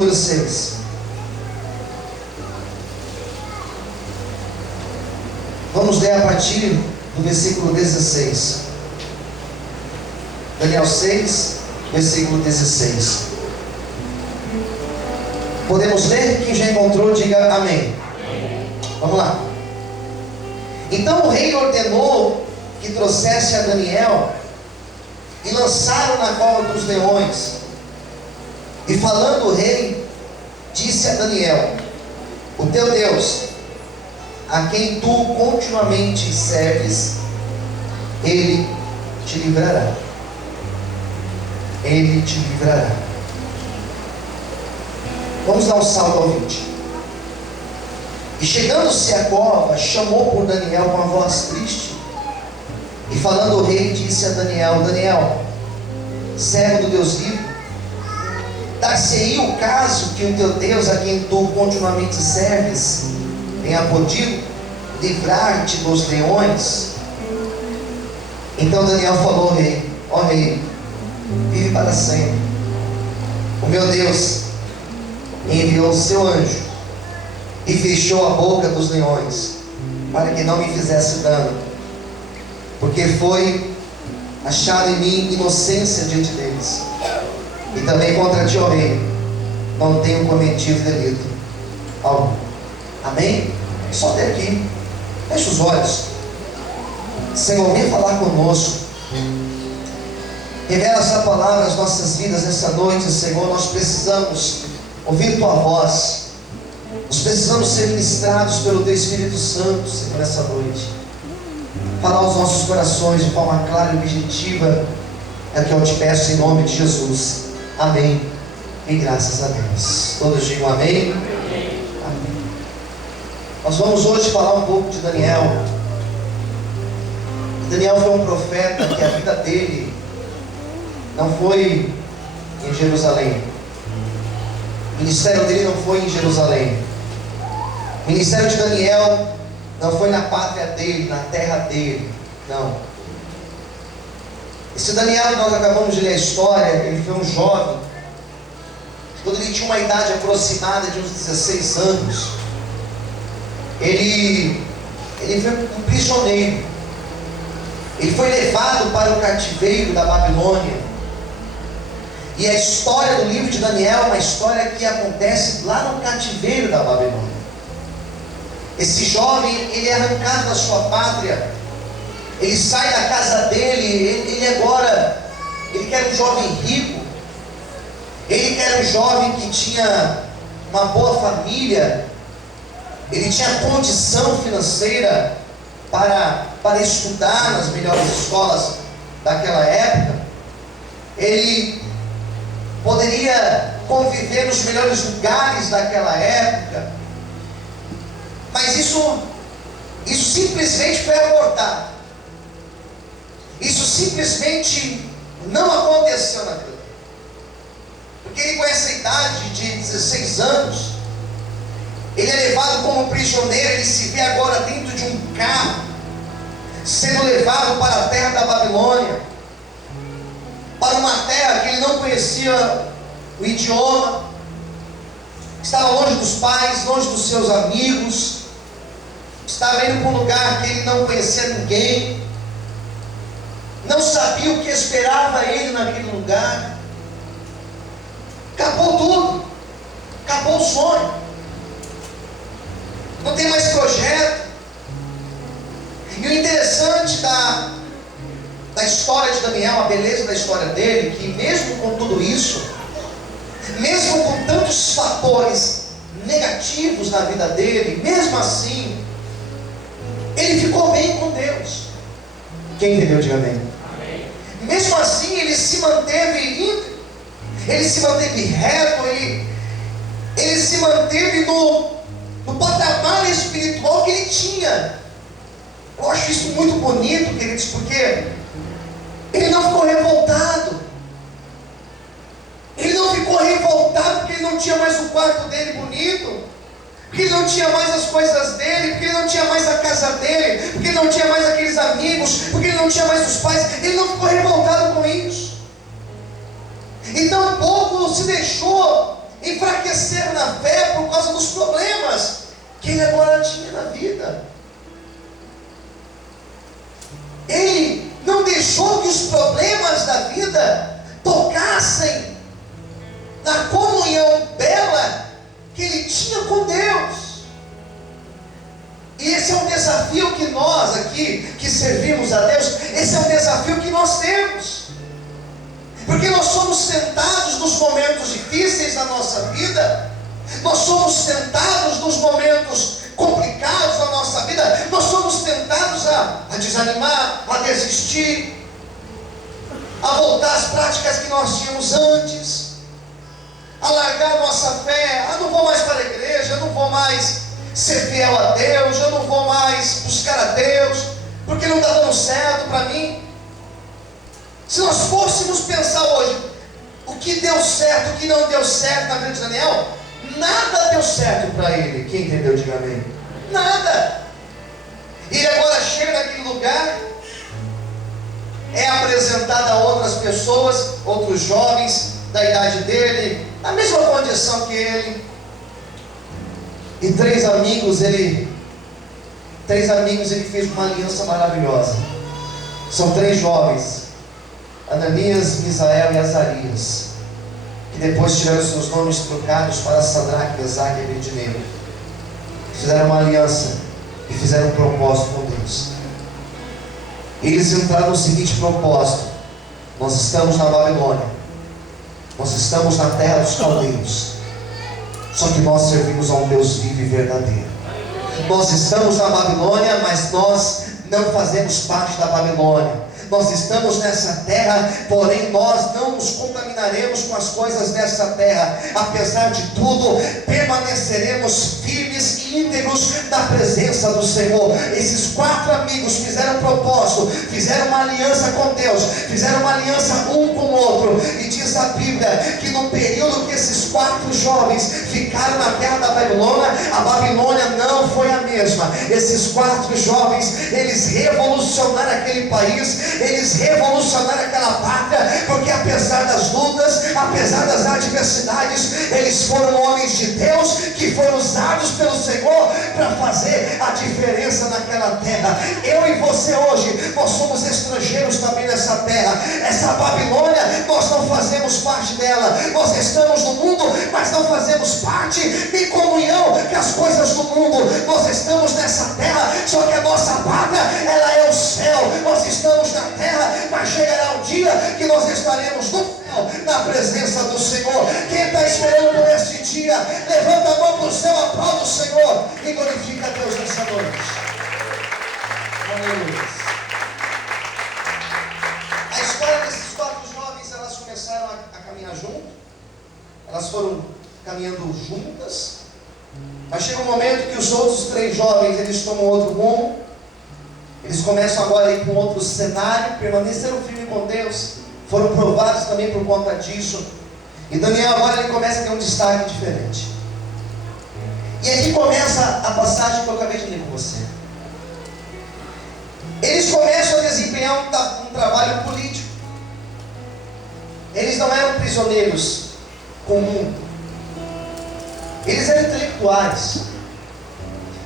6. Vamos ler a partir do versículo 16. Daniel 6, versículo 16. Podemos ler? Quem já encontrou, diga amém. Vamos lá. Então o rei ordenou que trouxesse a Daniel e lançaram na cova dos leões. E falando o rei, disse a Daniel: o teu Deus, a quem tu continuamente serves, ele te livrará. Ele te livrará. Vamos dar um salto ao 20. E chegando-se à cova, chamou por Daniel com a voz triste. E falando o rei, disse a Daniel: Daniel, servo do Deus vivo, dar-se-ei o caso que o teu Deus, a quem tu continuamente serves, tenha podido livrar-te dos leões? Então Daniel falou ao rei: ó rei, vive para sempre. O meu Deus enviou o seu anjo e fechou a boca dos leões, para que não me fizesse dano, porque foi achado em mim inocência diante deles. E também contra ti, ó rei, não tenho cometido delito algum. Amém? Só até aqui. Feche os olhos. Senhor, vem falar conosco. Revela essa palavra às nossas vidas nessa noite, Senhor. Nós precisamos ouvir tua voz. Nós precisamos ser ministrados pelo teu Espírito Santo, Senhor, nessa noite. Falar aos nossos corações de forma clara e objetiva. É o que eu te peço em nome de Jesus. Amém. E graças a Deus. Todos digam amém. Amém. Nós vamos hoje falar um pouco de Daniel. Daniel foi um profeta que a vida dele não foi em Jerusalém. O ministério dele não foi em Jerusalém. O ministério de Daniel não foi na pátria dele, na terra dele. Não. Esse Daniel que nós acabamos de ler a história, ele foi um jovem. Quando ele tinha uma idade aproximada de uns 16 anos, ele foi um prisioneiro. Ele foi levado para o cativeiro da Babilônia. E a história do livro de Daniel é uma história que acontece lá no cativeiro da Babilônia. Esse jovem, ele é arrancado da sua pátria. Ele sai da casa dele. Ele quer um jovem rico. Ele quer um jovem que tinha uma boa família. Ele tinha condição financeira para estudar nas melhores escolas daquela época. Ele poderia conviver nos melhores lugares daquela época. Mas isso simplesmente foi abortado. Isso simplesmente não aconteceu na vida dele. Porque ele, com essa idade de 16 anos, ele é levado como prisioneiro. Ele se vê agora dentro de um carro, sendo levado para a terra da Babilônia, para uma terra que ele não conhecia o idioma, estava longe dos pais, longe dos seus amigos, estava indo para um lugar que ele não conhecia ninguém, não sabia o que esperava ele naquele lugar. Acabou tudo, acabou o sonho, não tem mais projeto. E o interessante da história de Daniel, a beleza da história dele, que mesmo com tudo isso, mesmo com tantos fatores negativos na vida dele, mesmo assim, ele ficou bem com Deus. Quem entendeu, diga amém. Mesmo assim, ele se manteve íntegro, ele se manteve reto, ele se manteve no patamar espiritual que ele tinha. Eu acho isso muito bonito, queridos, porque ele não ficou revoltado. Ele não ficou revoltado porque ele não tinha mais o quarto dele bonito, porque ele não tinha mais as coisas dele, porque ele não tinha mais a casa dele, porque ele não tinha mais aqueles amigos, porque ele não tinha mais os pais. Ele não ficou revoltado com isso. E tampouco se deixou enfraqueceram na fé por causa dos problemas que ele agora tinha na vida. Ele não deixou que os problemas da vida tocassem na comunhão bela que ele tinha com Deus. E esse é um desafio que nós aqui, que servimos a Deus, esse é um desafio que nós temos. Porque nós somos tentados nos momentos difíceis da nossa vida, nós somos tentados nos momentos complicados da nossa vida, nós somos tentados a desanimar, a desistir, a voltar às práticas que nós tínhamos antes, a largar a nossa fé. Não vou mais para a igreja, eu não vou mais ser fiel a Deus, eu não vou mais buscar a Deus, porque não está dando certo para mim. Se nós fôssemos pensar hoje, o que deu certo, o que não deu certo na vida de Daniel, nada deu certo para ele. Quem entendeu, diga amém. Nada. Ele agora chega naquele lugar, é apresentado a outras pessoas, outros jovens da idade dele, na mesma condição que ele, e três amigos ele fez uma aliança maravilhosa. São três jovens, Ananias, Misael e Azarias, que depois tiveram seus nomes trocados para Sadraque, Mesaque e Abednego. Fizeram uma aliança e fizeram um propósito com Deus. Eles entraram no seguinte propósito: nós estamos na Babilônia, nós estamos na terra dos caldeus, só que nós servimos a um Deus vivo e verdadeiro. Nós estamos na Babilônia, mas nós não fazemos parte da Babilônia. Nós estamos nessa terra, porém nós não nos contaminaremos com as coisas dessa terra. Apesar de tudo, permaneceremos firmes e íntegros na presença do Senhor. Esses quatro amigos fizeram um propósito, fizeram uma aliança com Deus, fizeram uma aliança um com o outro. E diz a Bíblia que no período que esses quatro jovens ficaram na terra da Babilônia, a Babilônia não foi a mesma. Esses quatro jovens, eles revolucionaram aquele país, eles revolucionaram aquela pátria, porque apesar das lutas, apesar das adversidades, eles foram homens de Deus, que foram usados pelo Senhor para fazer a diferença naquela terra. Eu e você hoje, nós somos estrangeiros também nessa terra. Essa Babilônia, nós não fazemos parte dela. Nós estamos no mundo, mas não fazemos parte em comunhão com as coisas do mundo. Nós estamos nessa terra, só que a nossa pátria, ela é o céu. Nós estamos na terra, mas chegará um dia que nós estaremos no céu, na presença do Senhor. Quem está esperando por este dia, levanta a mão para o céu, aplauda o Senhor e glorifica a Deus nessa noite. Aleluia. A história desses quatro jovens, elas começaram a caminhar junto, elas foram caminhando juntas, mas chega um momento que os outros três jovens, eles tomam outro rumo. Eles começam agora a ir para um outro cenário, permaneceram firmes com Deus, foram provados também por conta disso. E Daniel agora ele começa a ter um destaque diferente. E aqui começa a passagem que eu acabei de ler com você. Eles começam a desempenhar um trabalho político. Eles não eram prisioneiros comuns, eles eram intelectuais.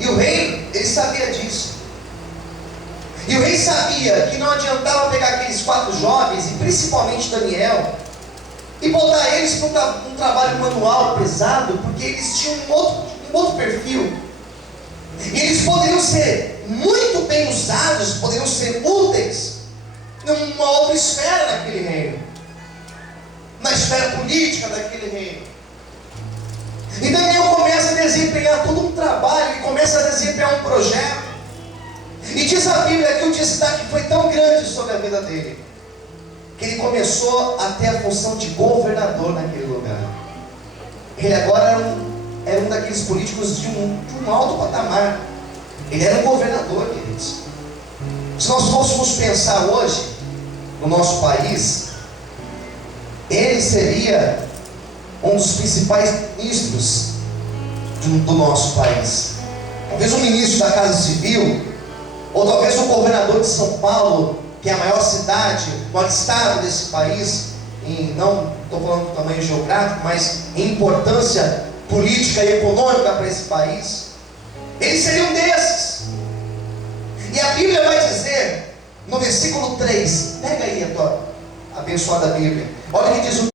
E o rei, ele sabia disso. E o rei sabia que não adiantava pegar aqueles quatro jovens, e principalmente Daniel, e botar eles para um trabalho manual pesado, porque eles tinham um outro perfil. E eles poderiam ser muito bem usados, poderiam ser úteis numa outra esfera daquele reino, na esfera política daquele reino. E Daniel começa a desempenhar todo um trabalho, ele começa a desempenhar um projeto. E diz a Bíblia que o destaque foi tão grande sobre a vida dele, que ele começou a ter a função de governador naquele lugar. Ele agora era um daqueles políticos de um alto patamar. Ele era um governador, queridos. Se nós fôssemos pensar hoje no nosso país, ele seria um dos principais ministros do nosso país. Talvez um ministro da Casa Civil, ou talvez o governador de São Paulo, que é a maior cidade, o maior estado desse país, e não estou falando do tamanho geográfico, mas em importância política e econômica para esse país, ele seria um desses. E a Bíblia vai dizer, no versículo 3, pega aí a tua abençoada Bíblia, olha o que diz o